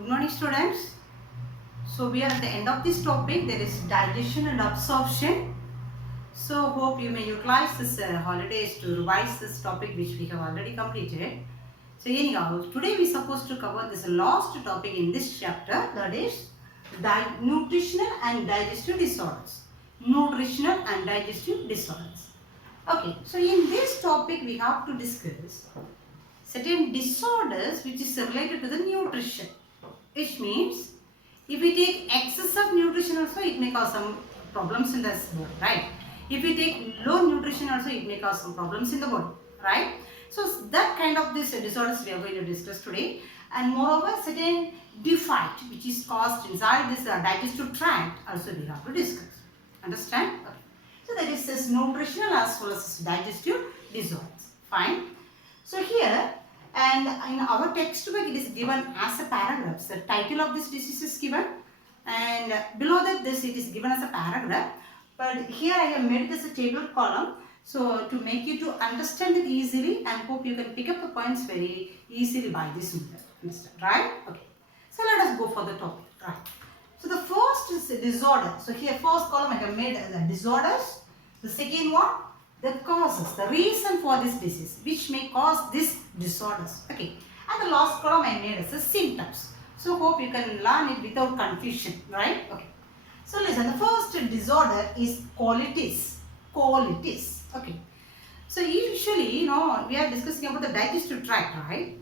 Good morning, students. So we are at the end of this topic. There is digestion and absorption. So hope you may utilize this holidays to revise this topic which we have already completed. So anyhow, today we are supposed to cover this last topic in this chapter, that is nutritional and digestive disorders. Nutritional and digestive disorders. Okay, so in this topic we have to discuss certain disorders which is related to the nutrition, which means if we take excess of nutrition also, it may cause some problems in the body, right? If we take low nutrition also, it may cause some problems in the body, right? So that kind of this disorders we are going to discuss today, and moreover certain defect which is caused inside this digestive tract also we have to discuss. Understand? Okay. So that is this nutritional as well as digestive disorders. Fine. So here, and in our textbook it is given as a paragraph. The title of this disease is given, and below that this it is given as a paragraph. But here I have made this a table column, so to make you to understand it easily, and hope you can pick up the points very easily by this method. Understand? Right? Okay. So let us go for the topic. Right. So the first is disorder. So here first column I have made the disorders. The second one, the causes, the reason for this disease, which may cause these disorders. Okay. And the last column I made as the symptoms. So hope you can learn it without confusion. Right? Okay. So listen, the first disorder is colitis. Colitis. Okay. So usually, we are discussing about the digestive tract, right?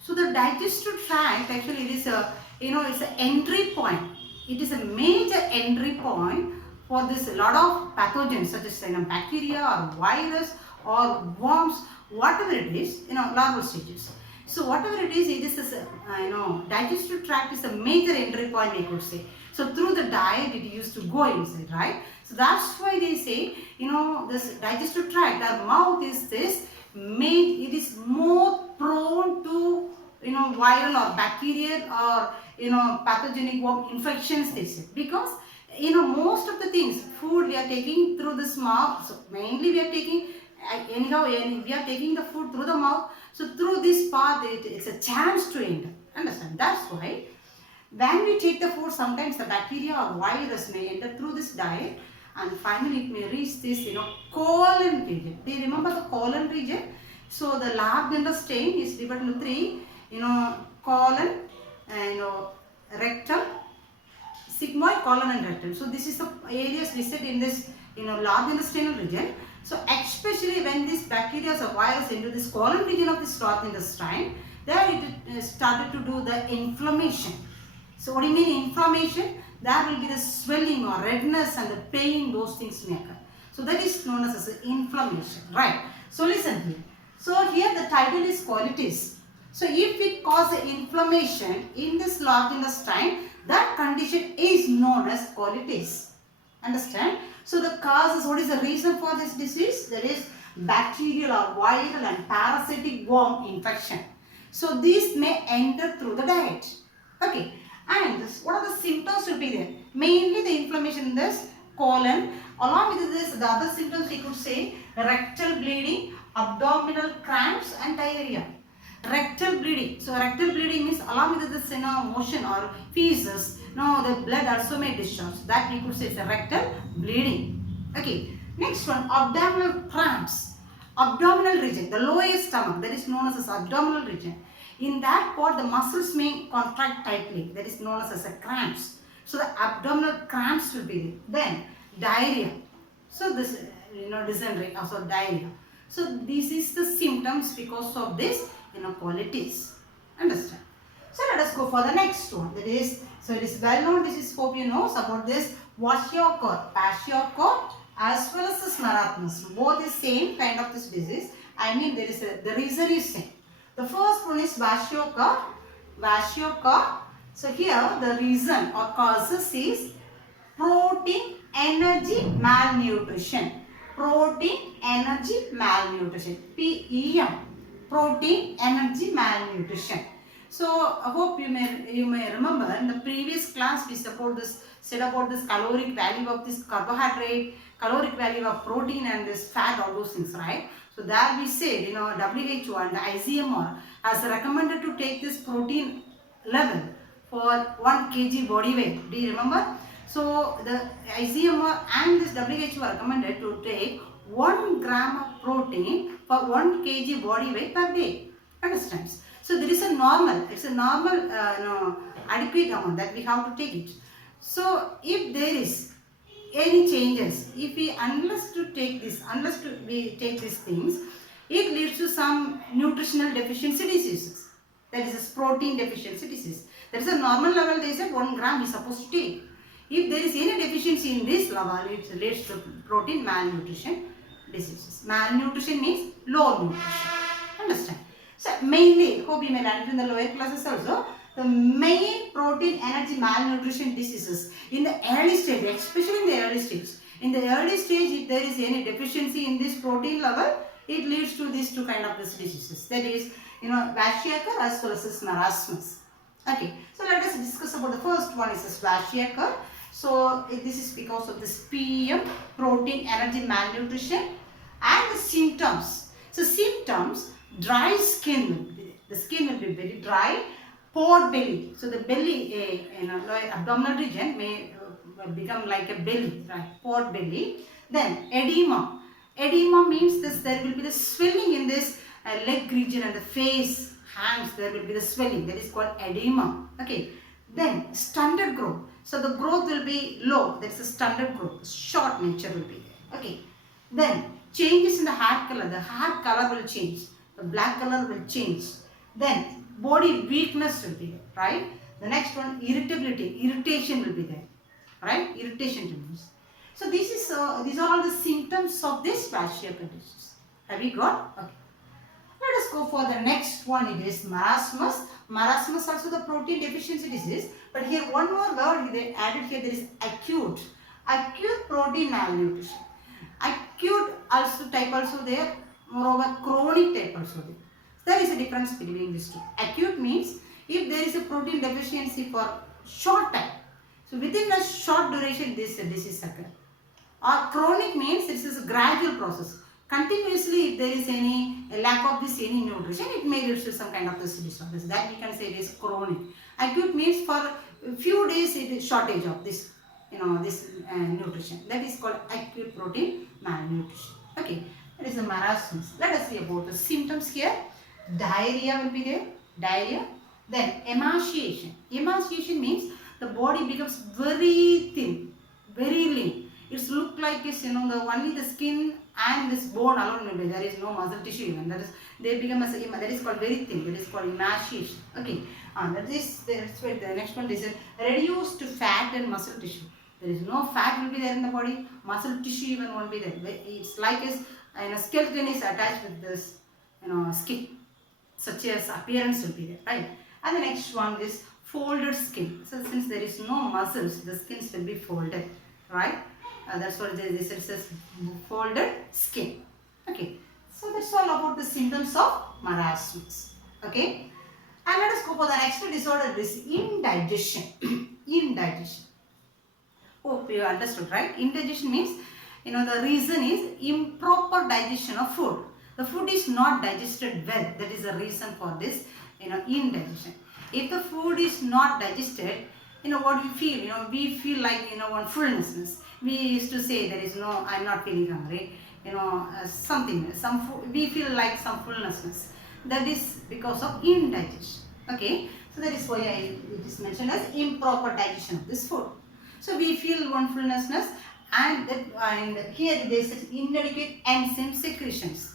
So the digestive tract actually it is a, it's an entry point. It is a major entry point for this lot of pathogens such as bacteria or virus or worms, whatever it is, larval stages. So whatever it is a, digestive tract is a major entry point, I could say. So through the diet it used to go inside, right? So that's why they say, this digestive tract, the mouth is this, it is more prone to, viral or bacterial or, pathogenic worm infections, they say. Because, most of the things, food we are taking through this mouth, so mainly we are taking, we are taking the food through the mouth. So through this path, it's a chance to enter. Understand? That's why when we take the food, sometimes the bacteria or virus may enter through this diet, and finally it may reach this, colon region. Do you remember the colon region? So the large intestine is divided into three, colon, rectum, sigmoid, colon and rectum. So this is the areas listed in this, large intestinal region. So especially when this bacteria or virus into this colon region of this large intestine, there it started to do the inflammation. So what do you mean inflammation? There will be the swelling or redness and the pain, those things may occur. So that is known as inflammation, right? So listen here. So here the title is colitis. So if it causes inflammation in this large intestine, that condition is known as colitis. Understand? So the causes, what is the reason for this disease? That is bacterial or viral and parasitic worm infection. So these may enter through the diet. Okay. And what are the symptoms will be there? Mainly the inflammation in this colon. Along with this, the other symptoms we could say rectal bleeding, abdominal cramps and diarrhea. Rectal bleeding. So rectal bleeding means along with this motion or feces, the blood also may discharge. That we could say is a rectal bleeding. Okay. Next one, abdominal cramps. Abdominal region, the lower stomach, that is known as abdominal region. In that part, the muscles may contract tightly. That is known as a cramps. So the abdominal cramps will be there. Then diarrhea. So this, dysentery, also diarrhea. So this is the symptoms because of this, colitis. Understand? So let us go for the next one. That is, so it is well known. This is hope you know about this kwashiorkor, kwashiorkor, as well as the marasmus. Both the same kind of this disease. I mean, there is the reason is same. The first one is kwashiorkor. Kwashiorkor. So here the reason or causes is protein energy malnutrition. Protein energy malnutrition. PEM. Protein energy malnutrition. So I hope you may remember in the previous class we said about this caloric value of this carbohydrate, caloric value of protein and this fat, all those things, right? So there we said, WHO and the ICMR has recommended to take this protein level for 1 kg body weight. Do you remember? So the ICMR and this WHO are recommended to take 1 gram of protein for 1 kg body weight per day. Understand? So there is a normal, it's a normal adequate amount that we have to take it. So if there is any changes, if we unless we take these things, it leads to some nutritional deficiency diseases. That is a protein deficiency disease. That is a normal level, they said 1 gram is supposed to take. If there is any deficiency in this level, it leads to protein malnutrition diseases. Malnutrition means low nutrition. Understand? So mainly, hope you may learn in the lower classes also, the main protein energy malnutrition diseases in the early stage, especially in the early stage. In the early stage, if there is any deficiency in this protein level, it leads to these two kind of diseases. That is, Kwashiorkor as well as marasmus. Okay, so let us discuss about the first one is Kwashiorkor. So this is because of this PM, protein energy malnutrition, and the symptoms. So symptoms, dry skin will be there. The skin will be very dry, pot belly. So the belly, abdominal region may become like a belly, right? Pot belly. Then edema. Edema means this, there will be the swelling in this leg region and the face, hands, there will be the swelling, that is called edema. Okay. Then stunted growth. So the growth will be low, that is a stunted growth, short nature will be there. Okay. Then changes in the hair color, the hair color will change, the black color will change. Then body weakness will be there, right? The next one, irritability, irritation will be there, right? Irritation means. So these are all the symptoms of this Kwashiorkor disease. Have you got? Okay. Let us go for the next one. It is marasmus. Marasmus also the protein deficiency disease. But here one more word they added here. There is acute. Acute protein malnutrition. Acute also type also there. Moreover chronic type also there. There is a difference between these two. Acute means if there is a protein deficiency for short time. So within a short duration this disease occurs. Or chronic means this is a gradual process. Continuously, if there is any lack of this any nutrition, it may lead to some kind of this disorder. That we can say it is chronic. Acute means for a few days it is shortage of this, nutrition. That is called acute protein malnutrition. Okay, that is the marasmus. Let us see about the symptoms here. Diarrhea will be there. Diarrhea. Then emaciation. Emaciation means the body becomes very thin, very lean. It's look like it's only the skin and this bone alone will be. There is no muscle tissue even. That is they become as that is called very thin. That is called emaciation. Okay. That's why the next one is reduced fat and muscle tissue. There is no fat will be there in the body. Muscle tissue even won't be there. It's like a skeleton is attached with this skin. Such as appearance will be there, right? And the next one is folded skin. So since there is no muscles, the skins will be folded, right? That's what this says, folded skin. Okay. So that's all about the symptoms of marasmus. Okay. And let us go for the next disorder. This indigestion. Indigestion. Hope you understood, right? Indigestion means, the reason is improper digestion of food. The food is not digested well. That is the reason for this, indigestion. If the food is not digested, what we feel, we feel like, one fullness. We used to say there is no, I'm not feeling hungry, we feel like some fullness. That is because of indigestion. Okay. So that is why it is mentioned as improper digestion of this food. So we feel one fullness and here they said inadequate enzyme secretions.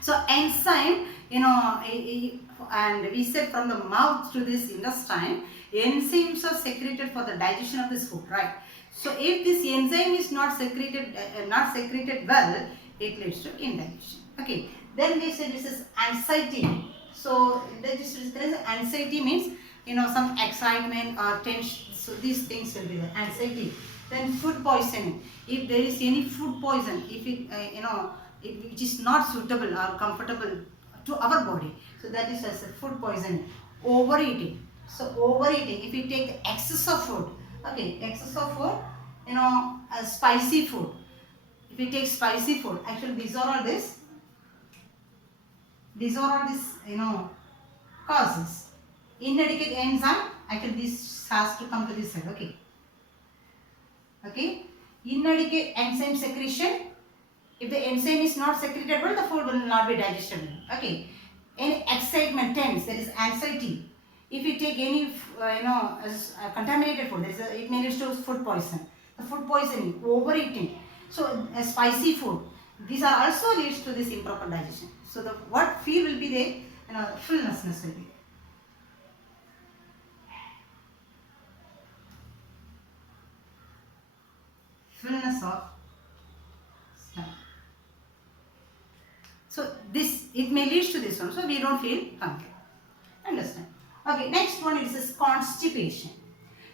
So enzyme, and we said from the mouth to this intestine, enzymes are secreted for the digestion of this food, right? So if this enzyme is not secreted well, it leads to indigestion. Okay. Then we said this is anxiety. So anxiety means some excitement or tension. So these things will be there. Anxiety. Then food poisoning. If there is any food poison, if it which is not suitable or comfortable to our body, so that is as a food poisoning. Overeating. So overeating. If you take excess of food. Okay, excess of food, spicy food. If you take spicy food, actually these are all this, causes. Inadequate enzyme Actually, this has to come to this side. Okay. Okay. Inadequate enzyme secretion. If the enzyme is not secreted well, the food will not be digestible. Okay. Any excitement, tense, that is anxiety. If you take any, contaminated food, it may lead to food poison. The food poisoning, overeating. So, spicy food. These are also leads to this improper digestion. So, the what feel will be there, fullnessness will be. Fullness of stomach. So this, it may lead to this one. So we don't feel hungry. Understand? Okay, next one is constipation.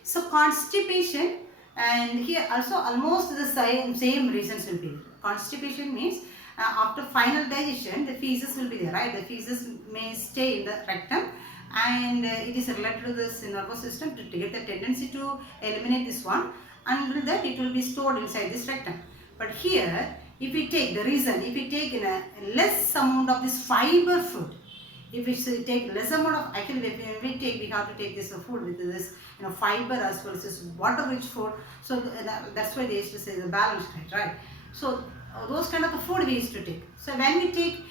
So constipation, and here also almost the same reasons will be there. Constipation means after final digestion, the feces will be there, right? The feces may stay in the rectum, and it is related to this nervous system to get the tendency to eliminate this one. Until that, it will be stored inside this rectum. But here, if we take the reason, if we take in a less amount of this fiber food, if we take less amount of, actually when we have to take this food with this fiber as well as this water rich food. So that's why they used to say the balanced diet, right? So those kind of the food we used to take. So when we take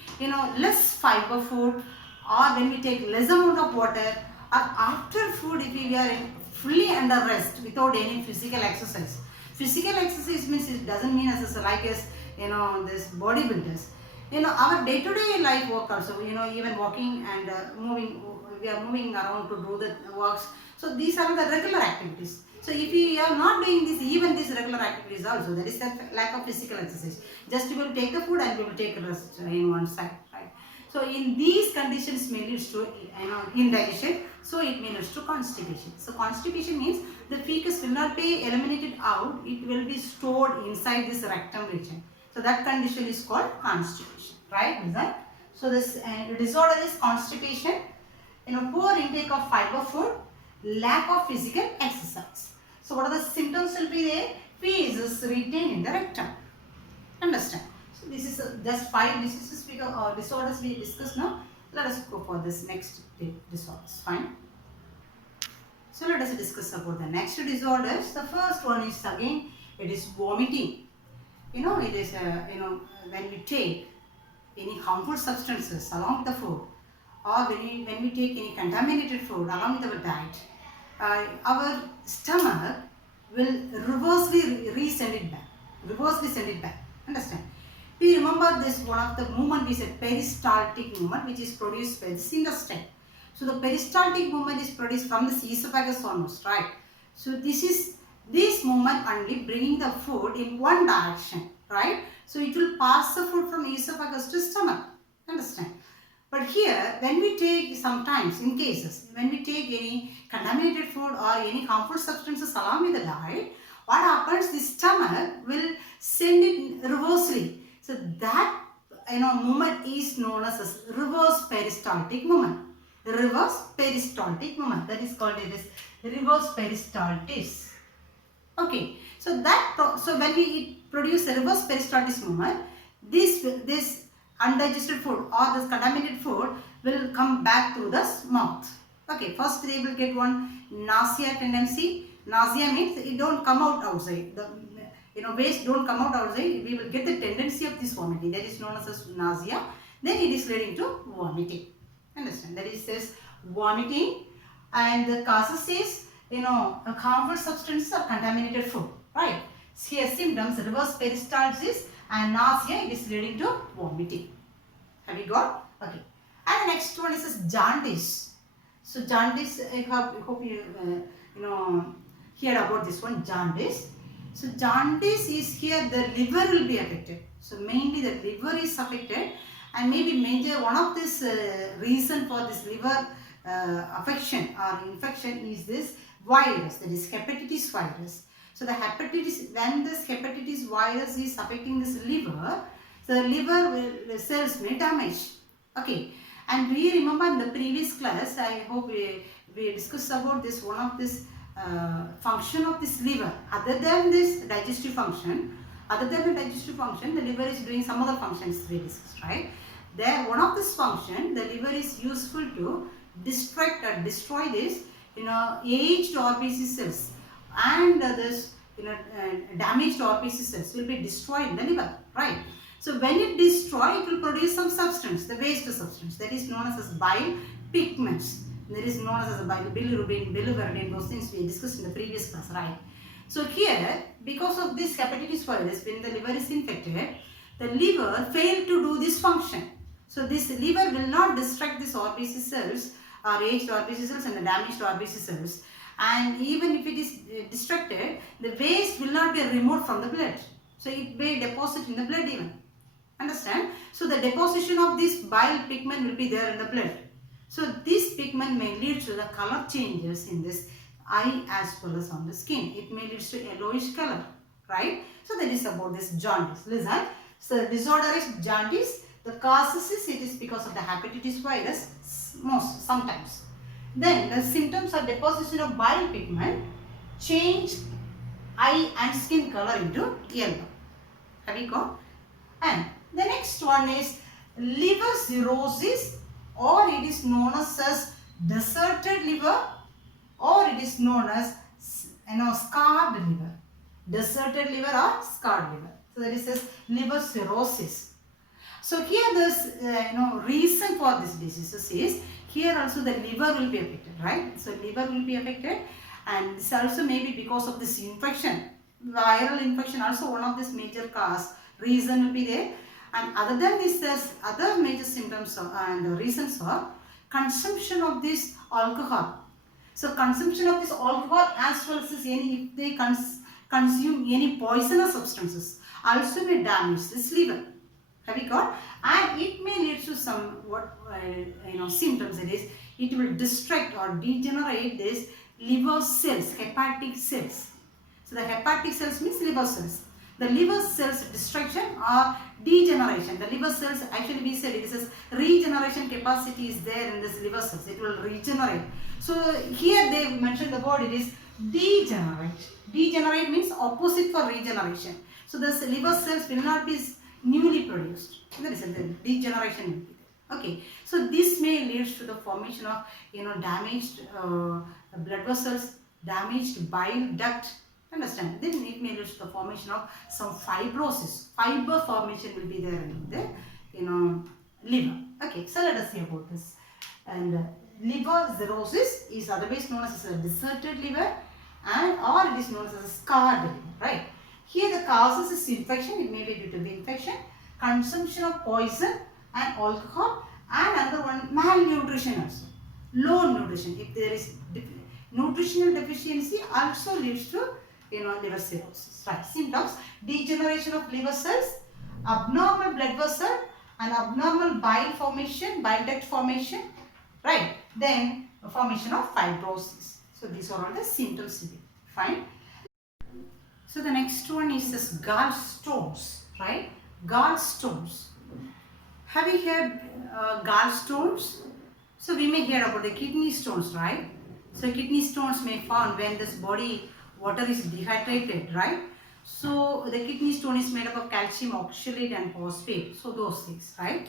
less fiber food, or when we take less amount of water, or after food, if we are fully under rest without any physical exercise. Physical exercise means it doesn't mean as like as this bodybuilders. Our day-to-day life work also, even walking and moving, we are moving around to do the works. So these are the regular activities. So if we are not doing this, even these regular activities also, there is a lack of physical exercise. Just we will take the food and we will take rest in one side, right? So in these conditions may lead to indigestion. So it may lead to constipation. So constipation means the feces will not be eliminated out. It will be stored inside this rectum region. So that condition is called constipation, right? So this disorder is constipation. Poor intake of fiber food, lack of physical exercise. So what are the symptoms will be there? Feces retained in the rectum. Understand? So this is just 5 diseases or disorders we discussed now. Let us go for this next disorders. Fine. So let us discuss about the next disorders. The first one is again, it is vomiting. It is when we take any harmful substances along with the food, or when we take any contaminated food along with our diet, our stomach will reversely send it back. Understand? We remember this one of the movement is a peristaltic movement which is produced by the intestine. So the peristaltic movement is produced from the esophagus almost, right? So this movement only bringing the food in one direction, right? So it will pass the food from esophagus to stomach. Understand? But here, when we take sometimes, in cases, when we take any contaminated food or any harmful substances along with the diet, what happens? The stomach will send it reversely. So that movement is known as reverse peristaltic movement. Reverse peristaltic movement. That is called it as reverse peristaltis. Okay. So when we produce a reverse peristaltis movement, this undigested food or this contaminated food will come back through the mouth. Okay, first they will get one nausea tendency. Nausea means it don't come out outside. The waste don't come out outside. We will get the tendency of this vomiting. That is known as nausea. Then it is leading to vomiting. Understand? That is this vomiting, and the causes is harmful substances or contaminated food. Right? Here symptoms reverse peristalsis and nausea. It is leading to vomiting. Have you got? Okay. And the next one is jaundice. So jaundice, I hope you heard about this one, jaundice. So jaundice is here the liver will be affected. So mainly the liver is affected, and maybe major one of this reason for this liver affection or infection is this virus, that is hepatitis virus. So the hepatitis, when this hepatitis virus is affecting this liver, so the liver cells may damage. Okay. And we remember in the previous class, I hope we discussed about this one of this function of this liver. Other than this digestive function, the liver is doing some other functions we discussed, right? There, one of this function, the liver is useful to distract or destroy this aged RBC cells and this damaged RBC cells will be destroyed in the liver, right? So when it destroys, it will produce some substance, the waste substance, that is known as bile pigments. That is known as bilirubin, biliverdin, those things we discussed in the previous class, right? So here, because of this hepatitis virus, when the liver is infected, the liver failed to do this function. So this liver will not destruct these RBC cells, or aged RBC cells and the damaged RBC cells. And even if it is destructed, the waste will not be removed from the blood. So it may deposit in the blood even. Understand? So the deposition of this bile pigment will be there in the blood. So this pigment may lead to the color changes in this eye as well as on the skin. It may lead to yellowish color, right? So that is about this jaundice. Listen. So disorder is jaundice. The causes is it is because of the hepatitis virus sometimes. Then the symptoms are deposition of bile pigment, change eye and skin color into yellow. Have you got? And the next one is liver cirrhosis, or it is known as deserted liver, or it is known as scarred liver. Deserted liver or scarred liver. So that is liver cirrhosis. So here this reason for this diseases is here also the liver will be affected, right? So liver will be affected, and this also may be because of this infection. Viral infection also one of this major cause reason will be there. And other than this, there's other major symptoms and reasons are consumption of this alcohol. So consumption of this alcohol as well as if they consume any poisonous substances also may damage this liver. Have you got? And it may lead to some symptoms. It is it will destruct or degenerate this liver cells, hepatic cells. So the hepatic cells means liver cells. The liver cells destruction or degeneration. The liver cells, actually we said it is regeneration capacity is there in this liver cells. It will regenerate. So here they mentioned the word, it is degenerate. Degenerate means opposite for regeneration. So the liver cells will not be newly produced. That is the degeneration will be there. Okay. So this may lead to the formation of damaged blood vessels, damaged bile duct. Understand? Then it may lead to the formation of some fibrosis. Fiber formation will be there in the liver. Okay, so let us see about this. And liver cirrhosis is otherwise known as a deserted liver, and or it is known as a scarred liver, right? Here the causes is infection. It may be due to the infection, consumption of poison and alcohol, and another one malnutrition also. Low nutrition. If there is nutritional deficiency, also leads to liver cirrhosis. Right. Symptoms: degeneration of liver cells, abnormal blood vessel, and abnormal bile formation, bile duct formation. Right. Then formation of fibrosis. So these are all the symptoms to be fine. So the next one is this gallstones. Right. Gallstones. Have you heard gallstones? So we may hear about the kidney stones, right? So kidney stones may form when this body water is dehydrated, right? So the kidney stone is made up of calcium oxalate and phosphate. So those things, right?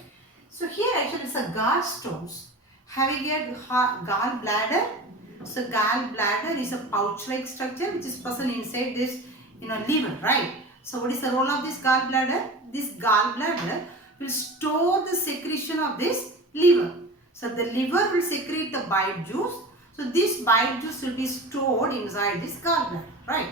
So here actually it's a gallstones. Have you heard gallbladder? So gallbladder is a pouch-like structure which is present inside this liver, right? So what is the role of this gallbladder? This gallbladder will store the secretion of this liver. So the liver will secrete the bile juice. So this bile juice will be stored inside this gallbladder, right?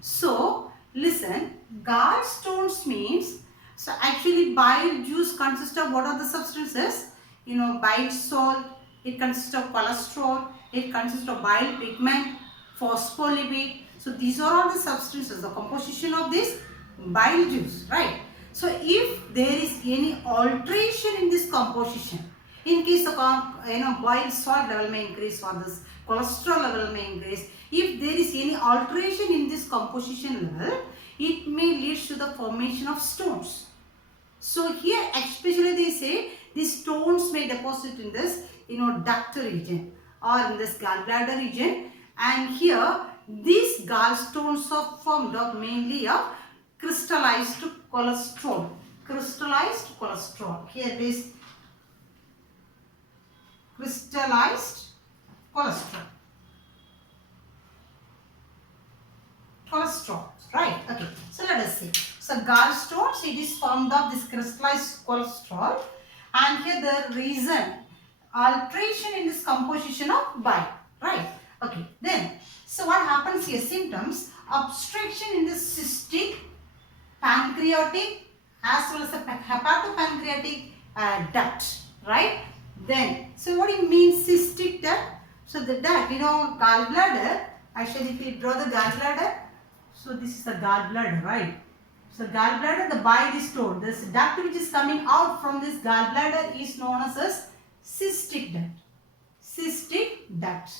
So listen, gallstones means, so actually bile juice consists of what are the substances? Bile salt, it consists of cholesterol, it consists of bile pigment, phospholipid. So these are all the substances, the composition of this bile juice, right? So if there is any alteration in this composition, in case the bile salt level may increase or this cholesterol level may increase, if there is any alteration in this composition level, it may lead to the formation of stones. So here especially they say these stones may deposit in this duct region or in this gallbladder region, and here these gallstones are formed of mainly of crystallized cholesterol. Crystallized cholesterol. Here it is crystallized cholesterol. gallstones, it is formed of this crystallized cholesterol, and here the reason alteration in this composition of bile, right? Okay, then so what happens here? Symptoms: obstruction in the cystic, pancreatic as well as the hepatopancreatic duct, right? Then so what do you mean cystic duct? So the duct, gallbladder. Actually, if we draw the gallbladder, so this is the gallbladder, right? So gallbladder, the bile is stored. This duct which is coming out from this gallbladder is known as cystic duct. Cystic duct,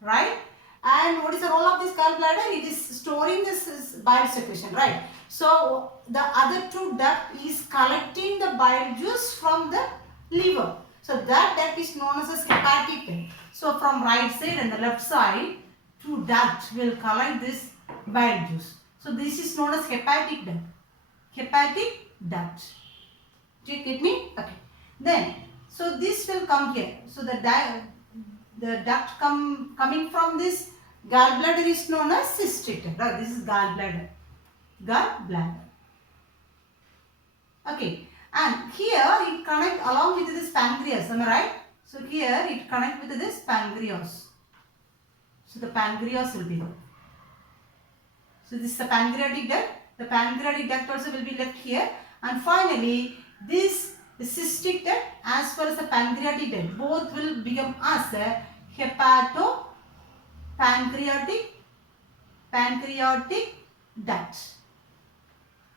right? And what is the role of this gallbladder? It is storing this bile secretion, right? So the other two duct is collecting the bile juice from the liver. So that duct is known as hepatic duct. So from right side and the left side, two ducts will collect this bile juice. So this is known as hepatic duct. Hepatic duct. Do you get me? Okay. Then, so this will come here. So the duct coming from this gallbladder is known as cystic duct. Right? This is gallbladder. Gallbladder. Okay. And here it connect along with this pancreas. Am I right? So here it connect with this pancreas. So the pancreas will be there. So this is the pancreatic duct. The pancreatic duct also will be left here. And finally, the cystic duct as well as the pancreatic duct both will become as the hepatopancreatic duct.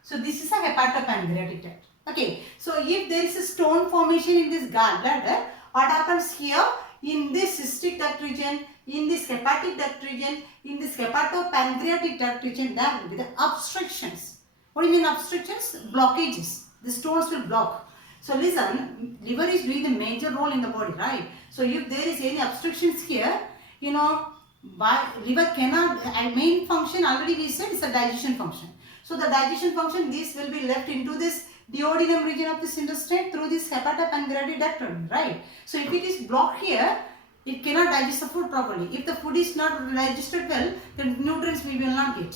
So this is a hepatopancreatic duct. Okay. So if there is a stone formation in this gallbladder, what happens here in this cystic duct region, in this hepatic duct region, in this hepatopancreatic duct region, there will be the obstructions. What do you mean obstructions? Blockages. The stones will block. So listen, liver is doing the major role in the body, right? So if there is any obstructions here, liver cannot, main function already we said is the digestion function. So the digestion function, this will be left into this duodenum region of this intestine through this hepatopancreatic duct, right? So if it is blocked here, it cannot digest the food properly. If the food is not digested well, the nutrients we will not get.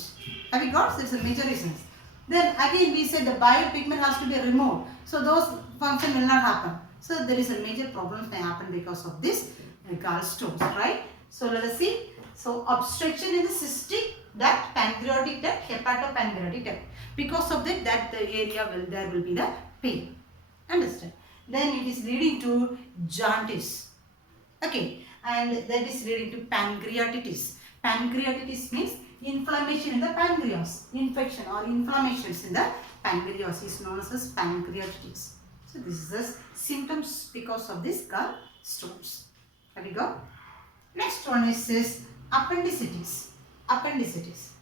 Have you got? So that's the major reasons. Then again we said the bile pigment has to be removed. So those function will not happen. So there is a major problem may happen because of this gallstones, right? So let us see. So obstruction in the cystic duct, pancreatic duct, hepatopancreatic duct. Because of that the area there will be the pain. Understand? Then it is leading to jaundice. Okay, and that is leading to pancreatitis. Pancreatitis means inflammation in the pancreas. Infection or inflammations in the pancreas is known as pancreatitis. So this is the symptoms because of this gallstones. Have you got? Next one is this appendicitis. Appendicitis.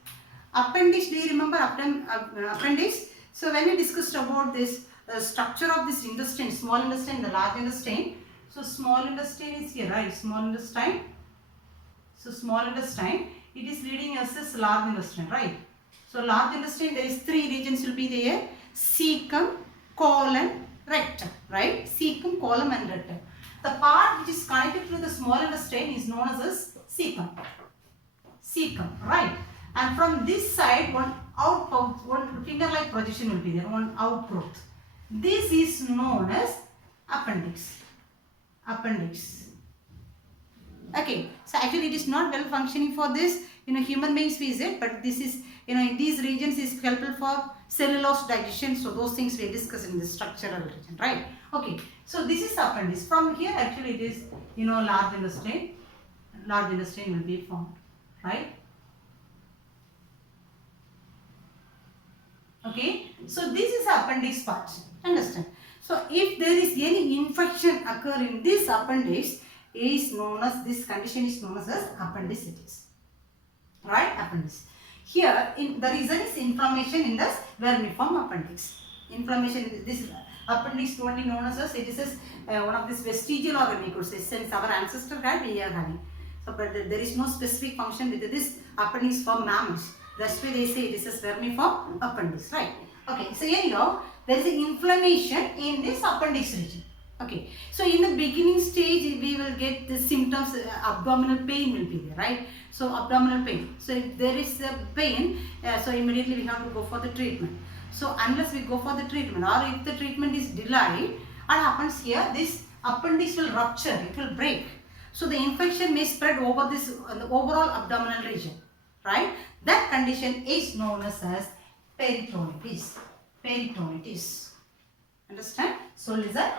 Appendix, do you remember appendix? So when we discussed about this structure of this intestine, small intestine, the large intestine. So small intestine is here, right? Small intestine. So small intestine, it is leading us as large intestine, right? So large intestine, there is three regions will be there: cecum, colon, rectum, right? Cecum, colon and rectum. The part which is connected to the small intestine is known as cecum. Cecum, right? And from this side, one finger-like projection will be there, one outgrowth. This is known as appendix. Appendix. Okay, so actually it is not well functioning for this, human beings we said, but this is, in these regions is helpful for cellulose digestion. So those things we discuss in the structural region, right? Okay, so this is appendix. From here actually it is, large intestine. Large intestine will be formed, right? Okay, so this is appendix part. Understand? So if there is any infection occur in this appendix, this condition is known as appendicitis. Right? Appendix. Here, the reason is inflammation in the vermiform appendix. Inflammation in this appendix only known as it is one of this vestigial organ, we could say, since our ancestor had, we are having. So, but there is no specific function with this appendix for mammals. That's why they say this is vermiform appendix, right? Okay, so anyhow, there is an inflammation in this appendix region. Okay, so in the beginning stage, we will get the symptoms, abdominal pain will be there, right? So abdominal pain. So if there is a pain, so immediately we have to go for the treatment. So unless we go for the treatment, or if the treatment is delayed, what happens here, this appendix will rupture, it will break. So the infection may spread over this the overall abdominal region, right? That condition is known as peritonitis. Peritonitis. Understand? So listen,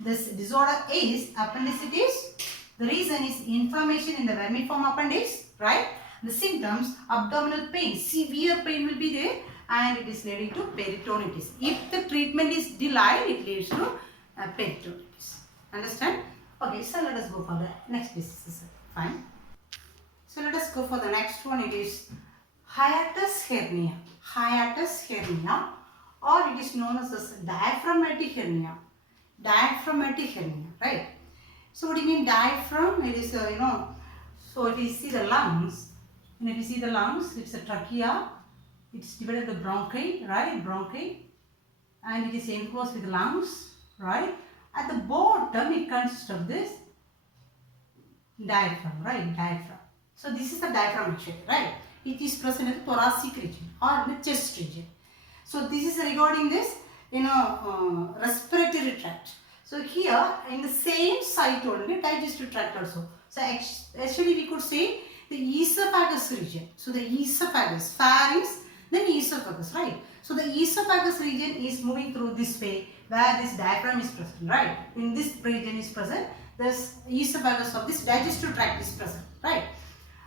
this disorder is appendicitis. The reason is inflammation in the vermiform appendix, right? The symptoms, abdominal pain, severe pain will be there, and it is leading to peritonitis. If the treatment is delayed, it leads to peritonitis. Understand? Okay, so let us go for the next piece. Fine. So let us go for the next one. It is hiatus hernia. Hiatus hernia, or it is known as diaphragmatic hernia. Diaphragmatic hernia, right? So what do you mean diaphragm? It is so if you see the lungs, and if you see the lungs, it's a trachea. It's divided into bronchi, right? Bronchi, and it is enclosed with the lungs, right? At the bottom, it consists of this diaphragm, right? Diaphragm. So this is the diaphragm actually, right? It is present in the thoracic region or in the chest region. So this is regarding this, respiratory tract. So here in the same site only, digestive tract also. So actually we could say the esophagus region. So the esophagus, pharynx, then esophagus, right? So the esophagus region is moving through this way where this diaphragm is present, right? In this region is present, this esophagus of this digestive tract is present, right?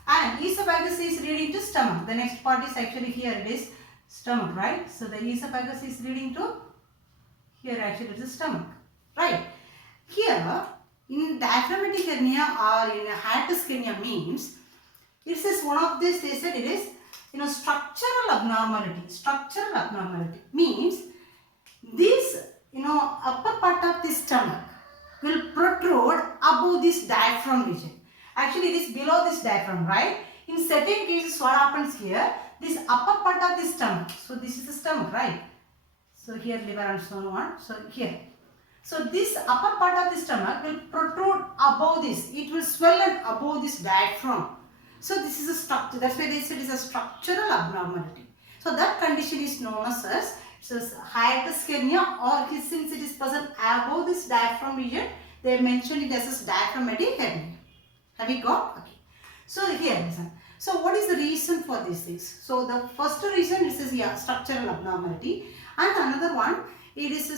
And esophagus is leading to stomach. The next part is actually here it is stomach, right? So the esophagus is leading to, here actually it is stomach, right? Here in diaphragmatic hernia or in a hiatus hernia means, this is one of this, they said it is structural abnormality. Structural abnormality means this upper part of the stomach will protrude above this diaphragm region. Actually it is below this diaphragm, right? In certain cases what happens here, this upper part of the stomach, so this is the stomach, right? So here liver and so on, so here. So this upper part of the stomach will protrude above this, it will swell above this diaphragm. So this is a structure, that's why they said it is a structural abnormality. So that condition is known as hiatus hernia, or since it is present above this diaphragm region, they mentioned it as diaphragmatic hernia. Have you got? Okay. So here listen. So what is the reason for these things? So the first reason is structural abnormality, and another one it is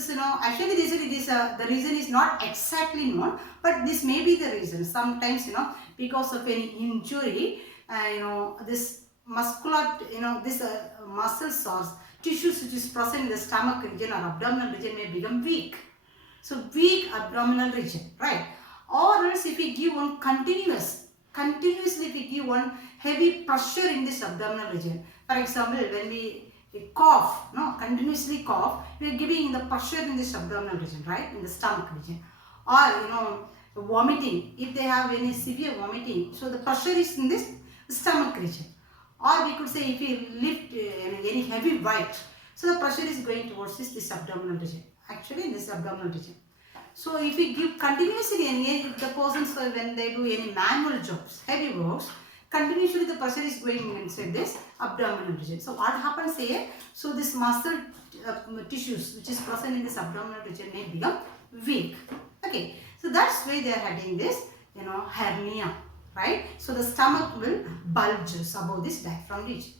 actually they said it is the reason is not exactly known, but this may be the reason. Sometimes because of any injury, this muscular this muscles or tissues which is present in the stomach region or abdominal region may become weak. So weak abdominal region, right? Or else if we give one continuously if we give one heavy pressure in this abdominal region. For example, when we cough, continuously cough, we are giving the pressure in this abdominal region, right? In the stomach region. Or vomiting, if they have any severe vomiting, so the pressure is in this stomach region. Or we could say if we lift any heavy weight, so the pressure is going towards this abdominal region. Actually in this abdominal region. So if we give continuously if the persons when they do any manual jobs, heavy works, continuously the pressure is going inside this abdominal region. So what happens here? So this muscle tissues which is present in this abdominal region may become weak. Okay. So that's why they are having this hernia, right? So the stomach will bulge above this diaphragm region.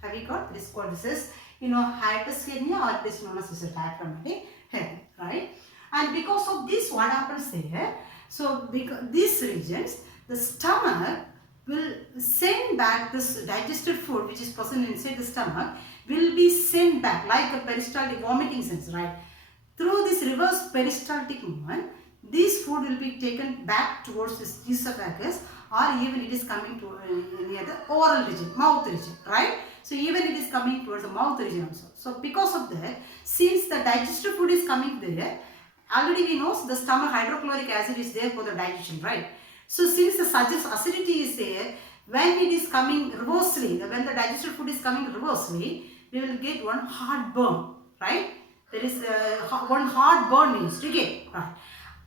Have you got this? What this is? Hiatus hernia, or this known as diaphragmatic hernia, right? And because of this, what happens here? So because these regions, the stomach will send back this digested food which is present inside the stomach will be sent back like a peristaltic vomiting sense, right? Through this reverse peristaltic movement, this food will be taken back towards this esophagus, or even it is coming to near the oral region, mouth region, right? So even it is coming towards the mouth region also. So because of that, since the digested food is coming there, already we know the stomach hydrochloric acid is there for the digestion, right? So since the such acidity is there, when it is coming reversely, when the digested food is coming reversely, we will get one heartburn, right? There is one heartburn means to get, right?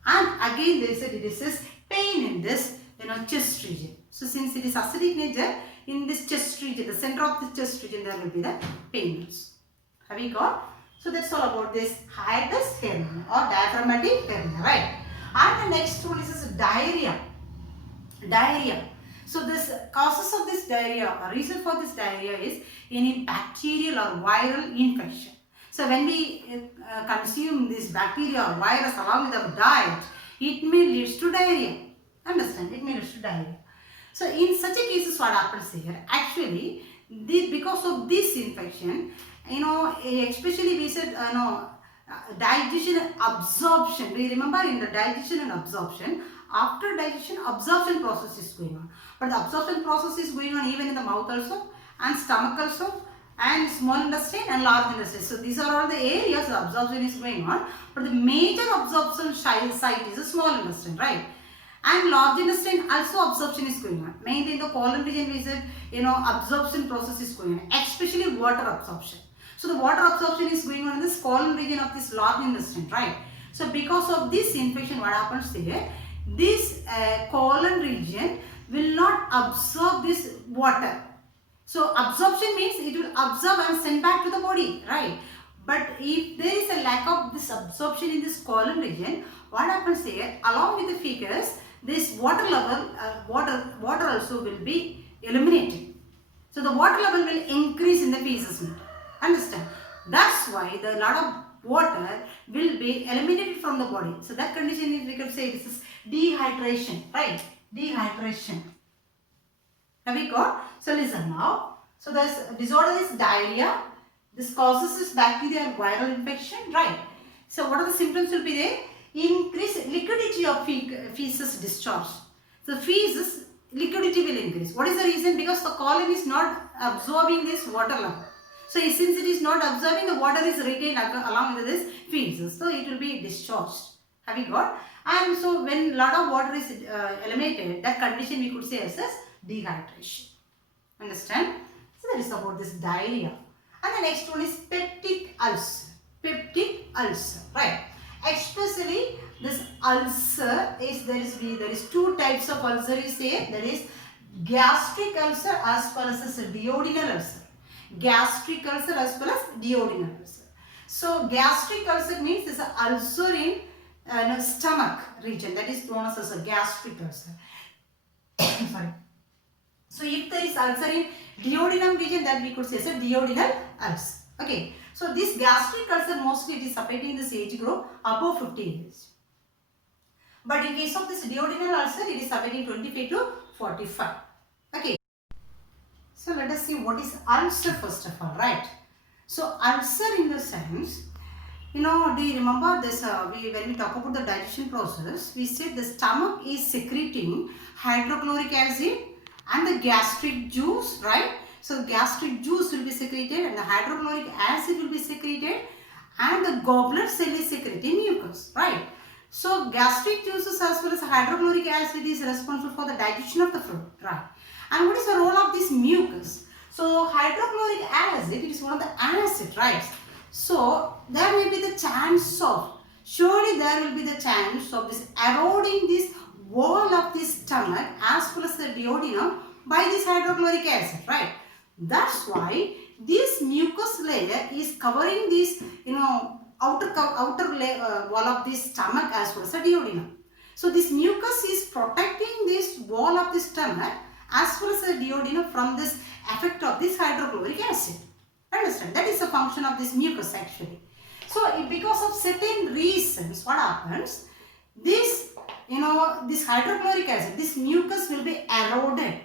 And again they said it is this pain in this chest region. So since it is acidic nature, in this chest region, the center of the chest region, there will be the pain. Have you got? So that's all about this hiatus hernia or diaphragmatic hernia, right? And the next one is diarrhea. Diarrhea. So this causes of this diarrhea, or reason for this diarrhea is any bacterial or viral infection. So when we consume this bacteria or virus along with our diet, it may lead to diarrhea. Understand? It may lead to diarrhea. So in such a cases, what happens here? Actually, because of this infection, especially we said, digestion and absorption. We remember in the digestion and absorption, after digestion, absorption process is going on. But the absorption process is going on even in the mouth also, and stomach also, and small intestine and large intestine. So these are all the areas the absorption is going on. But the major absorption site is the small intestine, right? And large intestine also absorption is going on. Mainly in the colon region we said, absorption process is going on, especially water absorption. So the water absorption is going on in this colon region of this large intestine, right? So because of this infection, what happens here? This colon region will not absorb this water. So absorption means it will absorb and send back to the body, right? But if there is a lack of this absorption in this colon region, what happens here? Along with the fecus, this water level, water also will be eliminated. So the water level will increase in the feces. Understand? That's why the lot of water will be eliminated from the body. So that condition is, we can say, this is dehydration, right? Dehydration. Have we got? So listen now. So this disorder is diarrhea. This causes this bacterial viral infection, right? So what are the symptoms will be there? Increase liquidity of feces discharge. So feces liquidity will increase. What is the reason? Because the colon is not absorbing this water level. So since it is not absorbing, the water is retained along with this feces. So it will be discharged. Have you got? And so when a lot of water is eliminated, that condition we could say as dehydration. Understand? So that is about this diarrhea. And the next one is peptic ulcer. Peptic ulcer, right? Especially this ulcer is there is two types of ulcer you say. There is gastric ulcer as well as duodenal ulcer. Gastric ulcer as well as duodenal ulcer. So gastric ulcer means is an ulcer in stomach region, that is known as a gastric ulcer. Sorry. So if there is ulcer in duodenum region, that we could say is a duodenal ulcer. Okay. So this gastric ulcer mostly it is affecting this age group above 50 years. But in case of this duodenal ulcer, it is affecting 25 to 45. Okay. So let us see what is ulcer first of all, right? So ulcer in the sense, do you remember this? When we talk about the digestion process, we said the stomach is secreting hydrochloric acid and the gastric juice, right? So gastric juice will be secreted and the hydrochloric acid will be secreted and the goblet cell is secreting mucus, right? So gastric juices as well as hydrochloric acid is responsible for the digestion of the food, right? And what is the role of this mucus? So hydrochloric acid, it is one of the acid, right? So there will be the chance of, surely there will be the chance of this eroding this wall of the stomach as well as the duodenum by this hydrochloric acid, right? That's why this mucus layer is covering this, outer wall of the stomach as well as the duodenum. So this mucus is protecting this wall of the stomach as well as the duodenum from this effect of this hydrochloric acid. Understand? That is the function of this mucus actually. So because of certain reasons, what happens? This, this hydrochloric acid, this mucus will be eroded.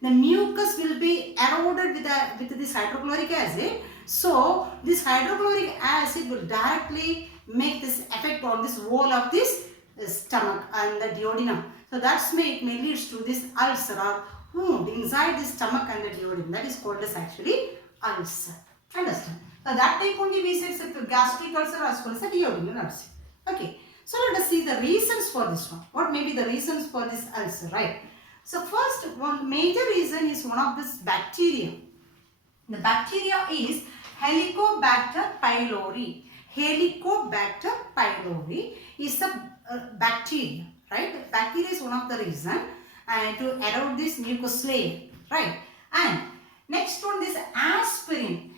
The mucus will be eroded with this hydrochloric acid. So this hydrochloric acid will directly make this effect on this wall of this stomach and the duodenum. So that's it may lead to this ulcer or wound inside the stomach and the duodenum. That is called as actually ulcer. Understand? So that type only we said it's a gastric ulcer as well as a duodenal ulcer. Okay. So let us see the reasons for this one. What may be the reasons for this ulcer, right? So first, one major reason is one of this bacteria. The bacteria is Helicobacter pylori. Helicobacter pylori is a bacteria, right? Bacteria is one of the reasons to erode this mucus layer, right? And next one, this aspirin.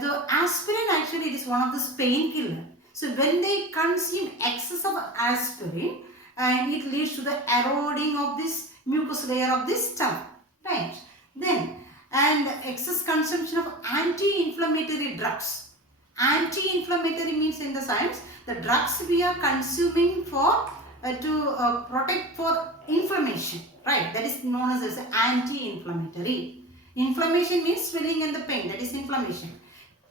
So aspirin actually it is one of the painkiller. So when they consume excess of aspirin, and it leads to the eroding of this mucous layer of this stomach, right? Then and excess consumption of anti-inflammatory drugs. Anti-inflammatory means in the science the drugs we are consuming for to protect for inflammation, right? That is known as anti-inflammatory. Inflammation means swelling and the pain, that is inflammation.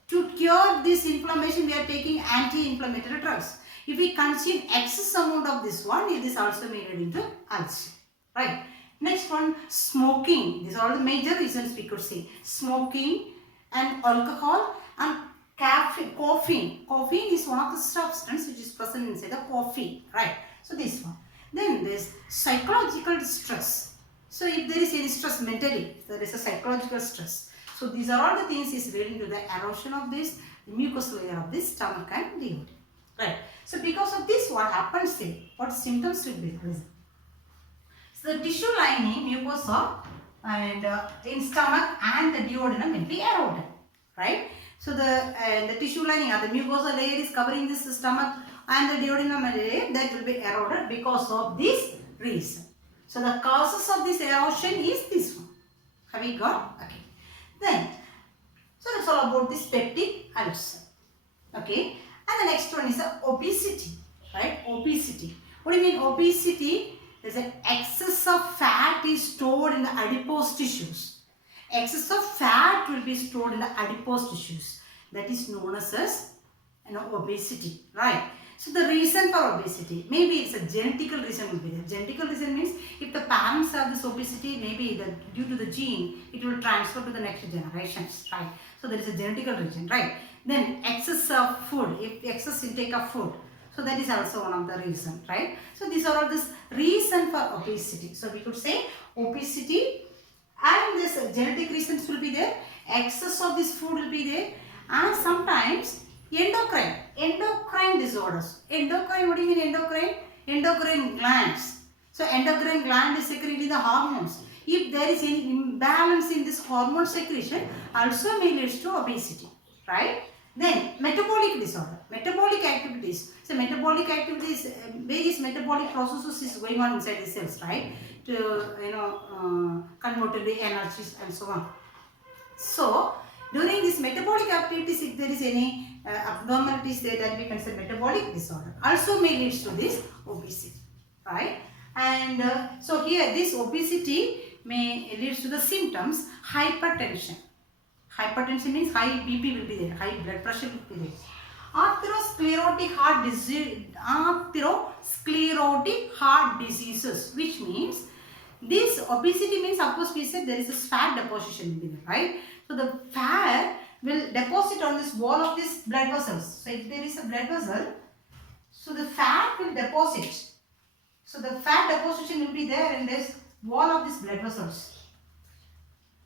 To cure this inflammation, we are taking anti-inflammatory drugs. If we consume excess amount of this one, it is also made into ulcer, right? Next one, smoking. These are all the major reasons we could say. Smoking and alcohol and caffeine. Coffee is one of the substances which is present inside the coffee, right? So this one. Then there is psychological stress. So if there is any stress mentally, there is a psychological stress. So these are all the things is leading to the erosion of this mucous layer of this stomach and duodenum, right? So because of this, what happens here? What symptoms will be present? So the tissue lining, mucosa, and in stomach and the duodenum will be eroded, right? So the tissue lining or the mucosa layer is covering this stomach and the duodenum layer, that will be eroded because of this reason. So the causes of this erosion is this one. Have we got? Okay. Then, so that's all about this peptic ulcer. Okay. And the next one is obesity, right? Obesity. What do you mean obesity? There's an excess of fat is stored in the adipose tissues. Excess of fat will be stored in the adipose tissues. That is known as obesity, right? So the reason for obesity, maybe it's a genetical reason will be there. Genetical reason means if the parents have this obesity, maybe due to the gene, it will transfer to the next generations, right? So there is a genetical reason, right? Then excess of food, if excess intake of food, so that is also one of the reasons, right? So these are all this reason for obesity. So we could say obesity and this genetic reasons will be there, excess of this food will be there, and sometimes endocrine disorders. Endocrine, what do you mean endocrine? Endocrine glands. So endocrine gland is secreting the hormones. If there is any imbalance in this hormone secretion, also may lead to obesity, right? Then metabolic disorder, metabolic activities. So metabolic activities, various metabolic processes is going on inside the cells, right? To convert to the energies and so on. So during this metabolic activities, if there is any abnormalities there, that we consider metabolic disorder. Also may lead to this obesity, right? And so here this obesity may lead to the symptoms hypertension. Hypertension means high BP will be there, high blood pressure will be there. Atherosclerotic heart diseases, which means this obesity means, of course we said there is a fat deposition will be there, right? So the fat will deposit on this wall of this blood vessels. So if there is a blood vessel, so the fat will deposit. So the fat deposition will be there in this wall of this blood vessels.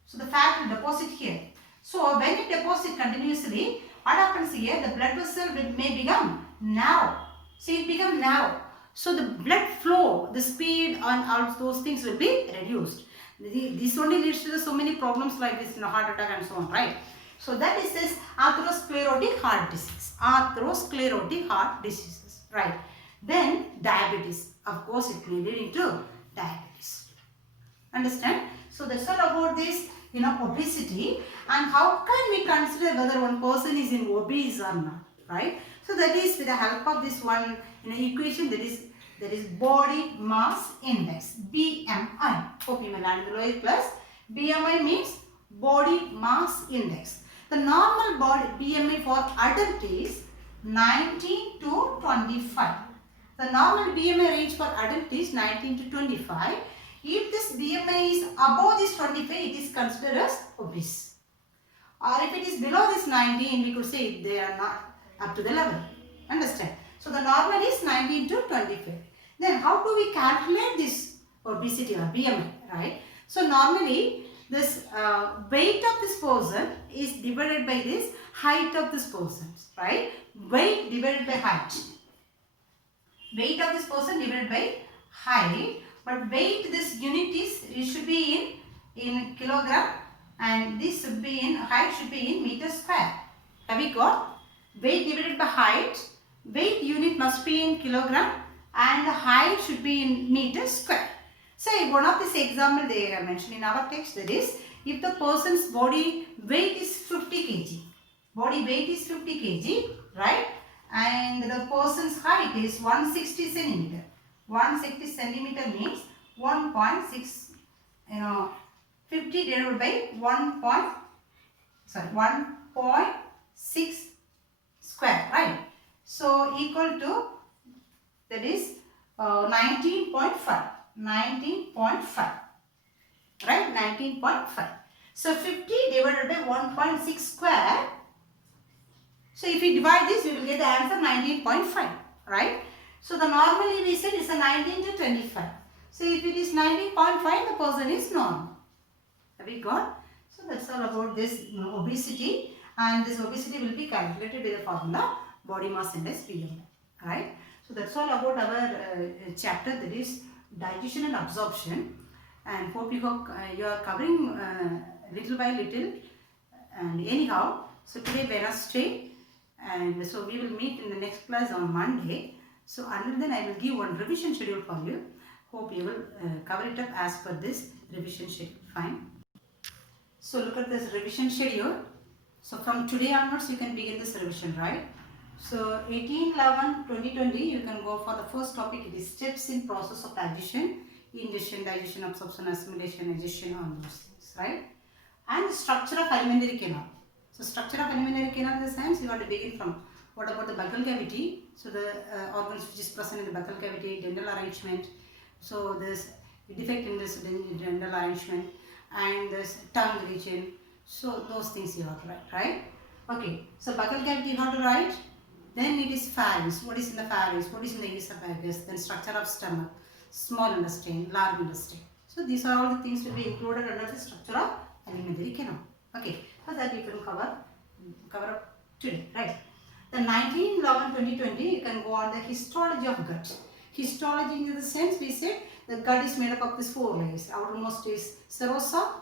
So the fat will deposit here. So when it deposits continuously, what happens here? The blood vessel may become narrow. So it becomes narrow. So the blood flow, the speed and all those things will be reduced. This only leads to so many problems like this, heart attack and so on, right? So that is this atherosclerotic heart disease. Atherosclerotic heart diseases, right? Then diabetes. Of course, it may lead into diabetes. Understand? So that's all about this, obesity, and how can we consider whether one person is in obese or not, right? So that is with the help of this one equation, that is body mass index, BMI. Hope you may learn in the lower class. BMI means body mass index. The normal body BMI for adult is 19 to 25. The normal BMI range for adult is 19 to 25. If this BMI is above this 25, it is considered as obese. Or if it is below this 19, we could say they are not up to the level. Understand? So the normal is 19 to 25. Then how do we calculate this obesity or BMI, right? So normally this weight of this person is divided by this height of this person, right? Weight divided by height. Weight of this person divided by height. But weight, this unit is, it should be in kilogram, and this should be in, height should be in meter square. Have we got? Weight divided by height. Weight unit must be in kilogram and the height should be in meter square. So one of this example they have mentioned in our text, that is, if the person's body weight is 50 kg, body weight is 50 kg, right? And the person's height is 160 centimeter. 160 centimeter means 1.6, 50 divided by 1.6 square, right? So equal to, that is 19.5. 19.5, right? 19.5. So 50 divided by 1.6 square. So if we divide this, we will get the answer 19.5, right? So the normally we said is a 19 to 25. So if it is 19.5, the person is normal. Have we got? So that's all about this obesity, and this obesity will be calculated with the formula body mass index BMI, right? So that's all about our chapter, that is digestion and absorption, and hope you are covering little by little, and anyhow, so today Wednesday, and so we will meet in the next class on Monday. So until then I will give one revision schedule for you. Hope you will cover it up as per this revision schedule. Fine. So look at this revision schedule. So from today onwards you can begin this revision, right? So 18/11/2020 you can go for the first topic. It is steps in process of digestion, ingestion, digestion, absorption, assimilation, digestion, all those things, right? And structure of alimentary canal. So structure of alimentary canal in the sense you have to begin from what about the buccal cavity. So the organs which is present in the buccal cavity, dental arrangement. So there's defect in this dental arrangement and this tongue region. So those things you have to write, right? Okay. So buccal cavity you have to write. Then it is pharynx. What is in the pharynx? What is in the esophagus? Then structure of stomach, small intestine, large intestine. So these are all the things to be included under the structure of alimentary canal. Okay, so that you can cover up today, right? The 19/11/2020 you can go on the histology of gut. Histology in the sense we said the gut is made up of these 4 layers. Outermost is serosa,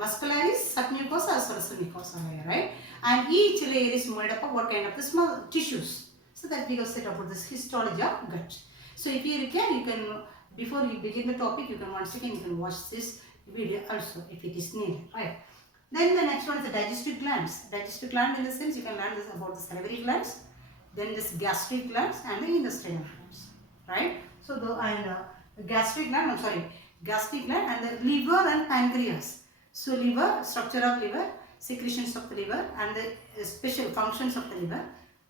muscularis, submucosa as well as mucosa layer, right? And each layer is made up of what kind of the small tissues. So that we have said about this histology of gut. So if you can, before you begin the topic, you can once again you can watch this video also if it is needed, right? Then the next one is the digestive glands. Digestive gland in the sense you can learn this about the salivary glands, then this gastric glands and the intestinal glands, right? So the gastric gland and the liver and pancreas. So liver, structure of liver, secretions of the liver and the special functions of the liver,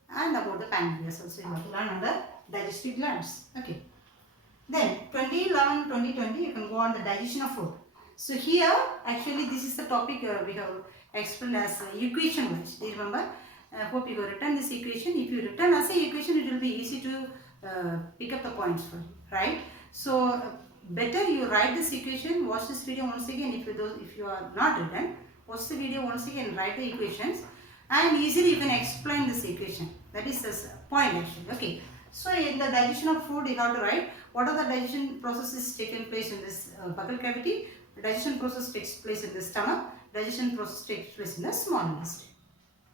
and about the pancreas also you have to learn under digestive glands. Okay. Then 20/11/2020 you can go on the digestion of food. So here actually this is the topic we have explained as equation wise. Do you remember? Hope you have written this equation. If you written as a equation, it will be easy to pick up the points for you, right? So better you write this equation, watch this video once again. If you are not written, watch the video once again, write the equations, and easily you can explain this equation. That is the point actually. Okay. So in the digestion of food, you have to write what are the digestion processes taking place in this buccal cavity. The digestion process takes place in the stomach. Digestion process takes place in the small intestine.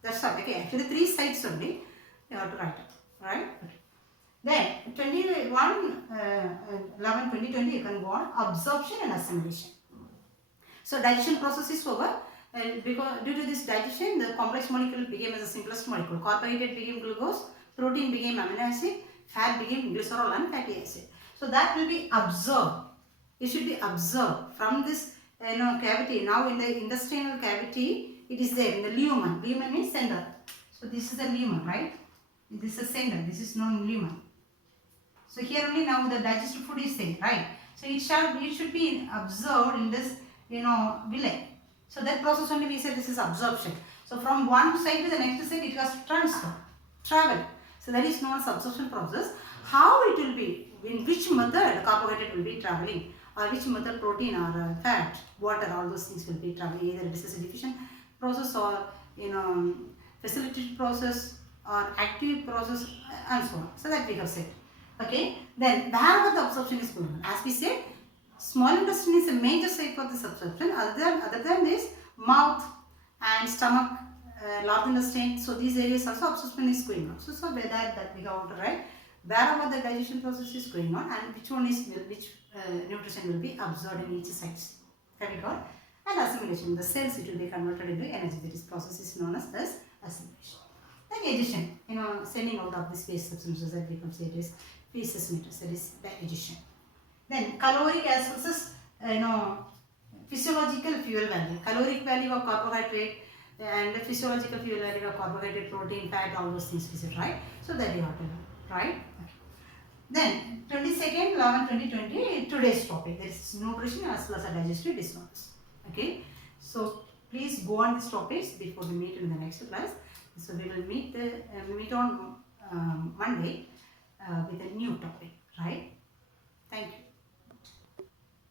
That's all. Okay. Actually 3 sides only you have to write it. Right? Then 21/11/2020 you can go on absorption and assimilation. So digestion process is over. Because due to this digestion, the complex molecule became as the simplest molecule. Carbohydrate became glucose, protein became amino acid, fat became glycerol and fatty acid. So that will be absorbed. It should be absorbed from this cavity. Now in the intestinal cavity, it is there in the lumen. Lumen means center. So this is the lumen, right? This is center. This is known lumen. So here only now the digested food is there, right? So it should be absorbed in this villi. So that process only we said this is absorption. So from one side to the next side it has to travel. So that is known as absorption process. How it will be, in which method carbohydrate will be traveling, or which method protein or fat, water, all those things will be traveling. Either it is a diffusion process or facilitated process or active process and so on. So that we have said. Okay. Then wherever the absorption is going on, as we said, small intestine is a major site for this absorption. Other than this, mouth and stomach large intestine. So these areas also absorption is going on. So where that we have to write wherever the digestion process is going on and which one is which nutrition will be absorbed in each site. Have you got? And assimilation. The cells it will be converted into energy. This process is known as assimilation. Then digestion. Sending out of this waste substances that we can say it is feces matters. That is digestion. Then caloric as versus physiological fuel value. Caloric value of carbohydrate and the physiological fuel value of carbohydrate, protein, fat, all those things we said, right? So that you have to know, right? Okay. Then 22nd, 11, 2020, today's topic. There is nutrition as well as digestive disorders. Okay. So please go on these topics before we meet in the next class. So we will meet on Monday with a new topic, right? Thank you.